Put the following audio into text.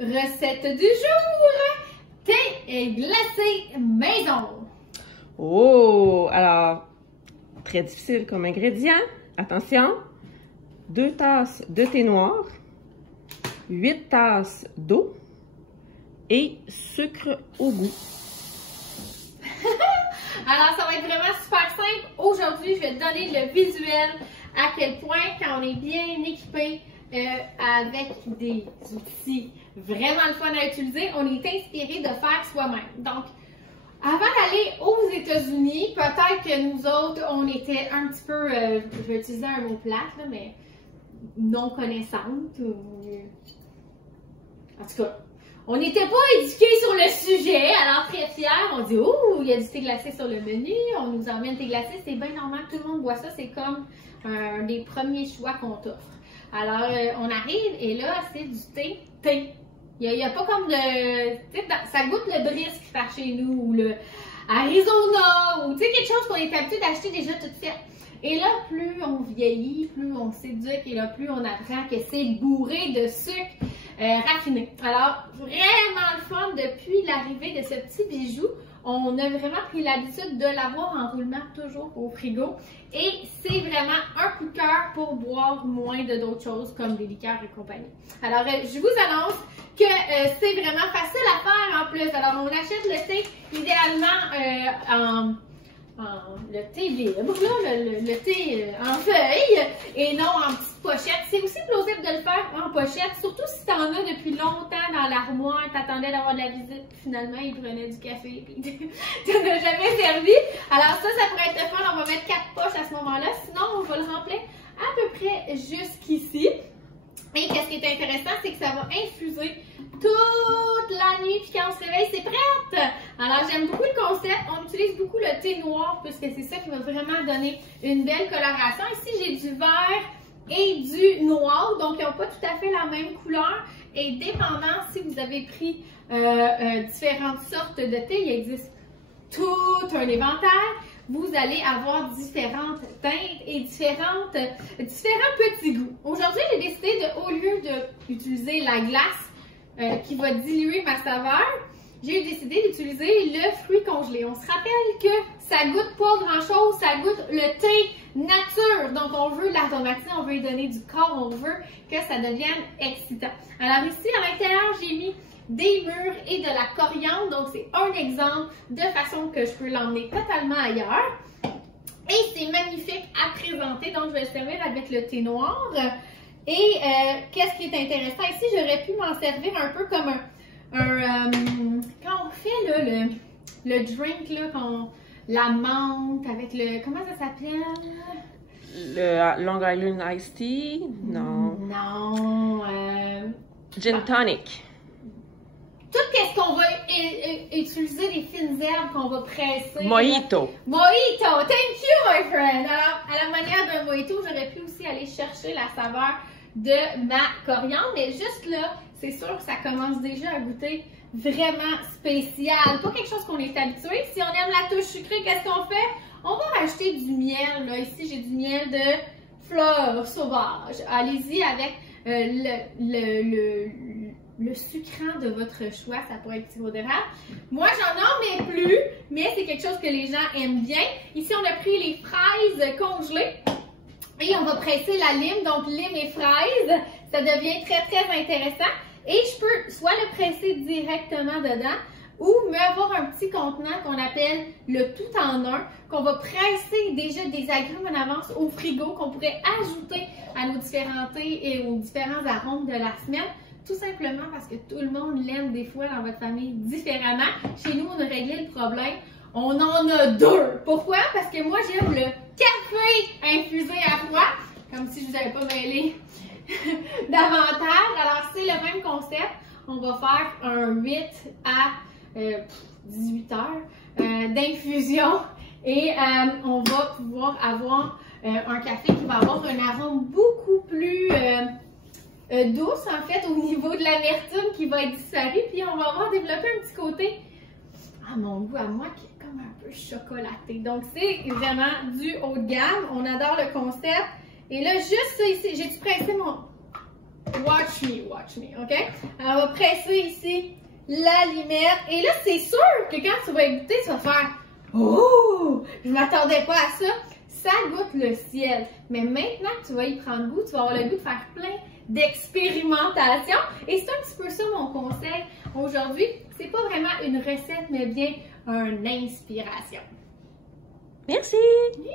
Recette du jour, thé et glacé maison. Oh, alors, très difficile comme ingrédient. Attention, 2 tasses de thé noir, 8 tasses d'eau et sucre au goût. Alors, ça va être vraiment super simple. Aujourd'hui, je vais te donner le visuel à quel point, quand on est bien équipé avec des outils vraiment le fun à utiliser, on est inspiré de faire soi-même. Donc, avant d'aller aux États-Unis, peut-être que nous autres, on était un petit peu, je vais utiliser un mot plate, là, mais non connaissantes. En tout cas, on n'était pas éduqués sur le sujet, alors très fiers. On dit, oh, il y a du thé glacé sur le menu, on nous emmène thé glacé, c'est bien normal, tout le monde boit ça, c'est comme un des premiers choix qu'on t'offre. Alors, on arrive et là, c'est du thé. Il n'y a pas comme de. Ça goûte le brisque par chez nous ou le Arizona ou quelque chose qu'on est habitué d'acheter déjà tout fait. Et là, plus on vieillit, plus on s'éduque et là, plus on apprend que c'est bourré de sucre raffiné. Alors, vraiment le fun depuis l'arrivée de ce petit bijou. On a vraiment pris l'habitude de l'avoir en roulement toujours au frigo. Et c'est vraiment un coup de cœur pour boire moins de d'autres choses comme des liqueurs et compagnie. Alors, je vous annonce que c'est vraiment facile à faire en plus. Alors, on achète le thé idéalement le thé libre, là, le thé en feuille et non en petite pochette. C'est aussi plausible de le faire en pochette, surtout si tu en as depuis longtemps dans l'armoire, tu attendais d'avoir de la visite, puis finalement ils prenaient du café, puis tu n'en as jamais servi. Alors ça pourrait être le fun, on va mettre 4 poches à ce moment-là, sinon on va le remplir à peu près jusqu'ici. Et qu'est-ce qui est intéressant, c'est que ça va infuser toute la nuit, puis quand on se réveille, c'est prête! Alors, j'aime beaucoup le concept. On utilise beaucoup le thé noir, puisque c'est ça qui va vraiment donner une belle coloration. Ici, j'ai du vert et du noir, donc ils n'ont pas tout à fait la même couleur. Et dépendant si vous avez pris différentes sortes de thé, il existe tout un éventail. Vous allez avoir différentes teintes et différents petits goûts. Aujourd'hui, j'ai décidé de, au lieu d'utiliser la glace qui va diluer ma saveur, j'ai décidé d'utiliser le fruit congelé. On se rappelle que ça goûte pas grand-chose, ça goûte le thé nature. Donc, on veut l'aromatiser, on veut lui donner du corps, on veut que ça devienne excitant. Alors ici, à l'intérieur, j'ai mis des mûres et de la coriandre. Donc, c'est un exemple de façon que je peux l'emmener totalement ailleurs. Et c'est magnifique à présenter. Donc, je vais le servir avec le thé noir. Et qu'est-ce qui est intéressant ici? J'aurais pu m'en servir un peu comme quand on fait là, le drink, là, la menthe avec le... Comment ça s'appelle? Le Long Island Iced Tea? Non. Non. Gin Tonic. Tout ce qu'on va utiliser des fines herbes qu'on va presser. Mojito. Mojito, thank you my friend. Alors, à la manière d'un mojito, j'aurais pu aussi aller chercher la saveur de ma coriandre. Mais juste là, c'est sûr que ça commence déjà à goûter vraiment spécial. Pas quelque chose qu'on est habitué. Si on aime la touche sucrée, qu'est-ce qu'on fait? On va rajouter du miel. Là, ici, j'ai du miel de fleurs sauvages. Allez-y avec le sucrant de votre choix, ça pourrait être sirop d'érable. Moi, j'en mets plus, mais c'est quelque chose que les gens aiment bien. Ici, on a pris les fraises congelées et on va presser la lime, donc lime et fraises. Ça devient très, très intéressant. Et je peux soit le presser directement dedans ou me avoir un petit contenant qu'on appelle le tout en un, qu'on va presser déjà des agrumes en avance au frigo, qu'on pourrait ajouter à nos différents thés et aux différents arômes de la semaine. Tout simplement parce que tout le monde l'aime des fois dans votre famille différemment. Chez nous, on a réglé le problème. On en a 2. Pourquoi? Parce que moi, j'aime le café infusé à froid. Comme si je vous avais pas mêlé davantage. Alors, c'est le même concept. On va faire un 8 à 18 heures d'infusion. Et on va pouvoir avoir un café qui va avoir un arôme beaucoup plus... douce en fait au niveau de l'amertume qui va être disparue, puis on va avoir développé un petit côté à mon goût, à moi, qui est comme un peu chocolaté. Donc c'est vraiment du haut de gamme, on adore le concept. Et là, juste ça ici, j'ai-tu pressé Watch me, OK? Alors, on va presser ici la limette. Et là, c'est sûr que quand tu vas goûter, tu vas faire « Oh! Je m'attendais pas à ça! » Ça goûte le ciel. Mais maintenant que tu vas y prendre goût, tu vas avoir le goût de faire plein d'expérimentation. Et c'est un petit peu ça mon conseil aujourd'hui. C'est pas vraiment une recette, mais bien une inspiration. Merci! Oui.